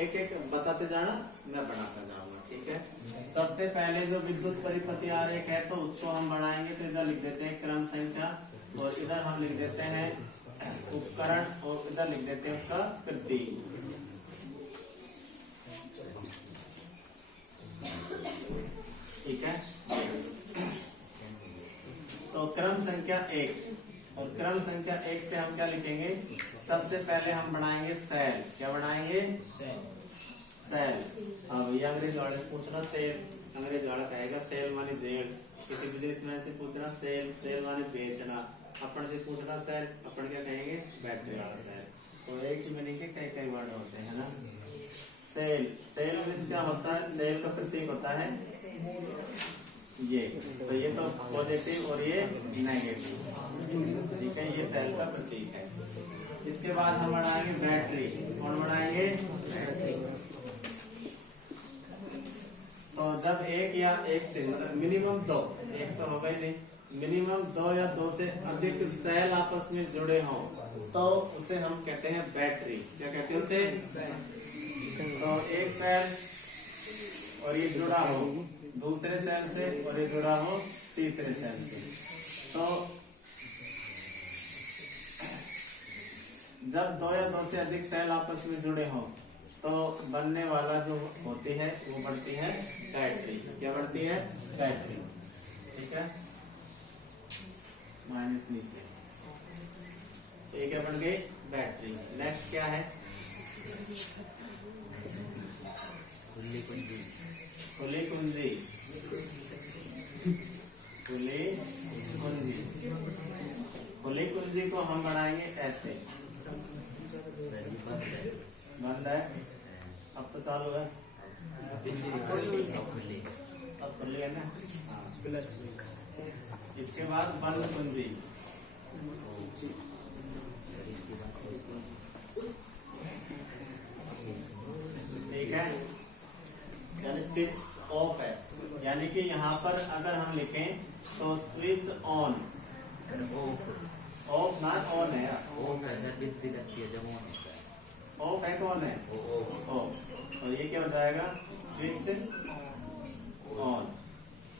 एक एक बताते जाना, मैं बढ़ाता जाऊंगा, ठीक है। सबसे पहले जो विद्युत परिपथी आरेख है तो उसको हम बनाएंगे, तो इधर लिख देते हैं क्रम संख्या, और इधर हम लिख देते हैं उपकरण, और इधर लिख देते हैं उसका प्रतीक, ठीक है। तो क्रम संख्या 1, और क्रम संख्या 1 पे हम क्या लिखेंगे, सबसे पहले हम बनाएंगे सेल। क्या बनाएंगे? सेल। हाँ भैया अंग्रेज वाले से पूछना सेल, अंग्रेज वाला कहेगा सेल माने जेड, किसी बिजनेसमैन से पूछना सेल, सेल माने बेचना, अपन से पूछना सेल, अपन क्या कहेंगे? बैटरी वाला सेल। तो एक ही मीनिंग के कई कई वर्ड होते हैं ना। सेल, सेल में क्या होता है? सेल का प्रतीक होता है ये, तो ये तो पॉजिटिव और ये नेगेटिव, ठीक है, ये सेल का प्रतीक है। इसके बाद हम बनाएंगे बैटरी। कौन बनाएंगे? तो जब एक या एक से मतलब मिनिमम 2, एक तो होगा ही नहीं, मिनिमम 2 या 2 से अधिक सेल आपस में जुड़े हों तो उसे हम कहते हैं बैटरी। क्या कहते हैं उसे? तो एक सेल और ये जुड़ा हो दूसरे सेल से, और ये जुड़ा हो तीसरे सेल से, तो जब 2 या 2 से अधिक सेल आपस में जुड़े हों तो बनने वाला जो होती है वो बढ़ती है बैटरी। क्या बढ़ती है? बैटरी, ठीक है। माइनस नीचे, ये क्या बन गई? बैटरी। नेक्स्ट क्या है? खुली कुंजी। खुली कुंजी, खुली कुंजी। खुली कुंजी को हम बनाएंगे ऐसे, बंद है, अब तो चालू है, अब खुली है ना। इसके बाद बंद कुंजी, ठीक है, यानी स्विच ऑफ है, यानी कि यहाँ पर अगर हम लिखें तो स्विच ऑन, ऑफ ना ऑन है, ऑफ है सर, बिजली लगती है जब ऑन होता है, ऑफ है कौन है? ऑफ। तो ये क्या हो जाएगा? स्विच ऑन,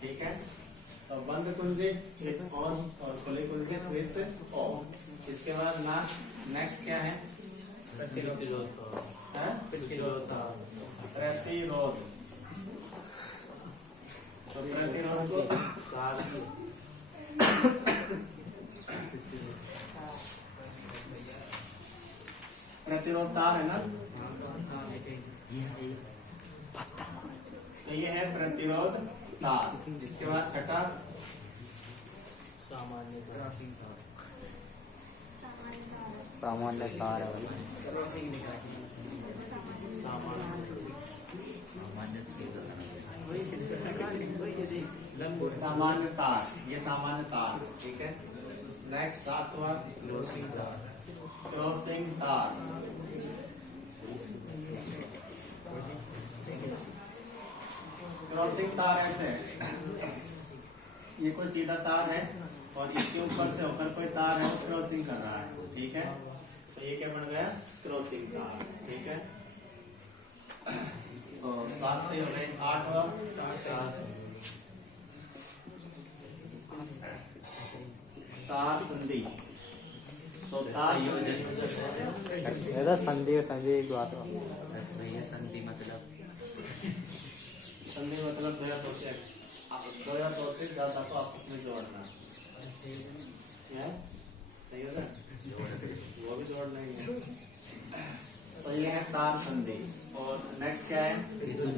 ठीक है। तो बंद कुंजी स्विच ऑन और खुली कुंजी स्विच ऑफ। इसके बाद नेक्स्ट क्या है? प्रतिरोध। तो प्रतिरोध को प्रतिरोध तार है ना, तो ये है प्रतिरोध तार। इसके बाद छठा सामान्य तार सामान्य तार, ये सामान्य तार, ठीक है। नेक्स्ट 7वां क्रॉसिंग तार। क्रॉसिंग तार ऐसे, ये कोई सीधा तार है और इसके ऊपर से होकर कोई तार है वो क्रॉसिंग कर रहा है, ठीक है। तो ये क्या बन गया? क्रॉसिंग तार, ठीक है। तो 7 हो गए। 8वां तार संधि। तो तार संधि संधि एक बात संधि मतलब संधि मतलब 2 या 2 से ज्यादा को आपस में जोड़ना, सही होता है, वो भी जोड़ना ही है। तो ये है तार संधि। और नेक्स्ट क्या है? विद्युत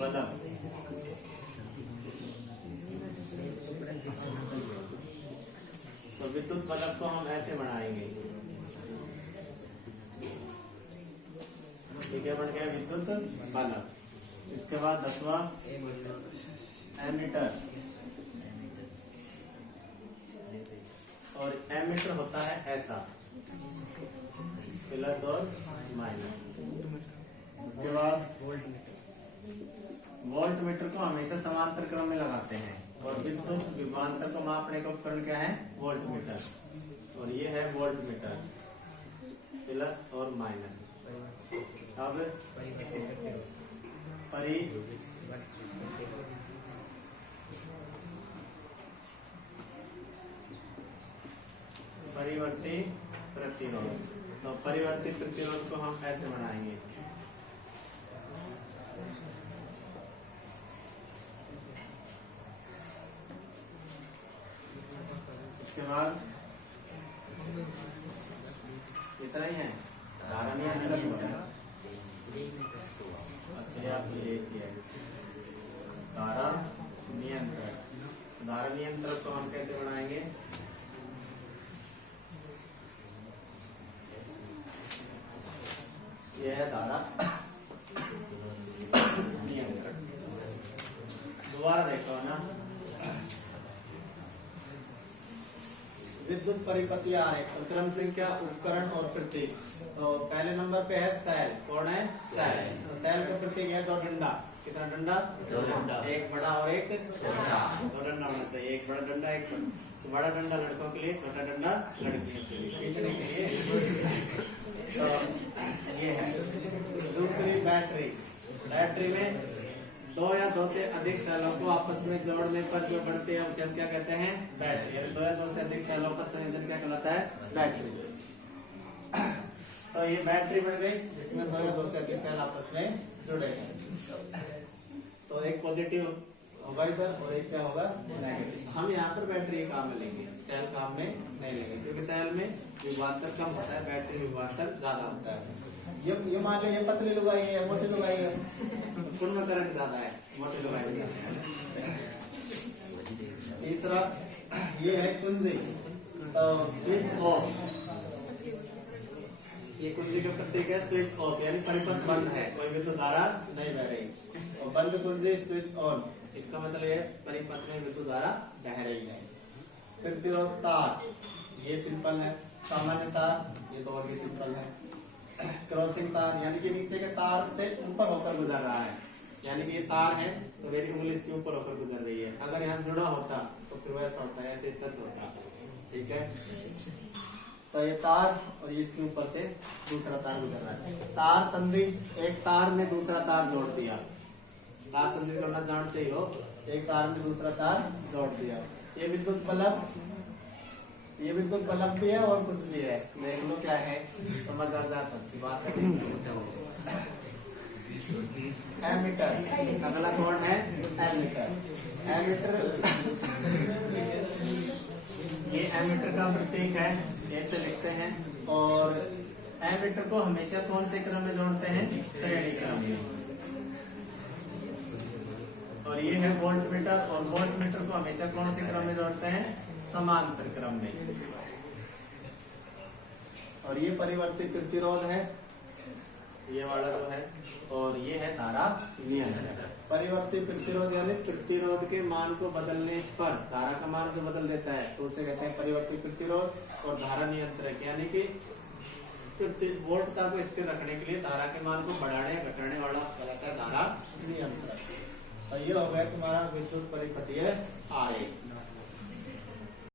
बल्ब। तो विद्युत बल्ब को हम ऐसे बनाएंगे, ठीक है, बन गया विद्युत बल्ब। इसके बाद 10वां एमीटर। और एमीटर होता है ऐसा, प्लस और माइनस। उसके बाद वोल्ट मीटर को हमेशा समांतर क्रम में लगाते हैं, और विद्युत विभवांतर को मापने का उपकरण क्या है? Volt meter. और ये है वोल्ट मीटर, प्लस और माइनस। अब परिवर्ती प्रतिरोध। तो परिवर्ती प्रतिरोध को हम ऐसे बनाएंगे, इसके बाद इतना ही है, धारा नियंत्रक होता है। अच्छा आप ये किया धारा नियंत्रक। धारा नियंत्रक को हम कैसे बनाएंगे, यह है धारा नियंत्रक। दोबारा देखो ना, विद्युत परिपथी आरेख, क्रम संख्या, उपकरण और प्रतीक। तो पहले नंबर पे है सेल। कौन है? सेल। तो सेल का प्रतीक है दो डंडा। कितना डंडा? दो डंडा। एक बड़ा और एक छोटा। दो डंडा होना चाहिए, एक बड़ा डंडा एक छोटा। बड़ा डंडा लड़कों के लिए, छोटा डंडा लड़कियों के लिए, खींचने के लिए। तो ये है। दूसरी बैटरी। बैटरी में दो या दो से अधिक सेलों को आपस में जोड़ने पर जो बढ़ते हैं उसे हम क्या कहते हैं? बैटरी। दो या दो से अधिक सेलों का संयोजन क्या कहलाता है? बैटरी। तो ये बैटरी बन गई जिसमें दो या दो से अधिक सेल आपस में जुड़े हैं। तो एक पॉजिटिव होगा इधर और एक क्या होगा? नेगेटिव। हम यहाँ पर बैटरी काम में लेंगे, सेल काम में नहीं लेंगे, क्योंकि सेल में विभवांतर कम होता है, बैटरी विभवांतर ज्यादा होता है। ये मान लो ये पतली लुगाई है, मोटी लुगाई है, उनमें करंट ज्यादा है, मोटी लुगाई में ज्यादा है। तीसरा ये है कुंजी। तो स्विच ऑफ, ये कुंजी का प्रतीक है स्विच ऑफ, यानी परिपथ बंद है, कोई विद्युत धारा नहीं बह रही। और बंद कुंजी स्विच ऑन, इसका मतलब है परिपथ में विद्युत धारा बह रही है। प्रतिरोध तार, ये सिंपल है। सामान्य तार, ये तो और भी सिंपल है। क्रॉसिंग तार, यानी कि नीचे के तार से ऊपर होकर गुजर रहा है, यानी कि ये तार है तो मेरी उंगली इसके ऊपर होकर गुजर रही है। अगर यहाँ जुड़ा होता तो फिर वैसा होता है, ऐसे टच होता। ठीक है, तो ये तार और इसके ऊपर से दूसरा तार गुजर रहा है। तार संधि, एक तार में दूसरा तार जोड़ दिया। तार संधि करना जानते ही हो, एक तार में दूसरा तार जोड़ दिया। ये विद्युत बल्ब, ये विद्युत बल्ब भी है और कुछ भी है, देख लो क्या है, समझ आ जाता। अच्छी बात है। एमीटर, अगला कौन है? एमीटर। एमीटर, ये एमीटर का प्रतीक है, ऐसे लिखते हैं। और एमीटर को हमेशा कौन से क्रम में जोड़ते हैं? श्रेणी क्रम में। और ये है वोल्ट मीटर, और वोल्ट मीटर को हमेशा कौन से क्रम में जोड़ते हैं? समांतर क्रम में। और ये परिवर्ती प्रतिरोध है, ये वाला जो है, और ये है धारा नियंत्रक। परिवर्ती प्रतिरोध यानी प्रतिरोध के मान को बदलने पर धारा का मान जो बदल देता है तो उसे कहते हैं परिवर्ती प्रतिरोध। और धारा नियंत्रक यानी कि वोल्टता को स्थिर रखने के लिए धारा के मान को बढ़ाने या घटाने वाला कहलाता है धारा नियंत्रक। तो ये हो गया तुम्हारा विद्युत परिपथीय आरेख।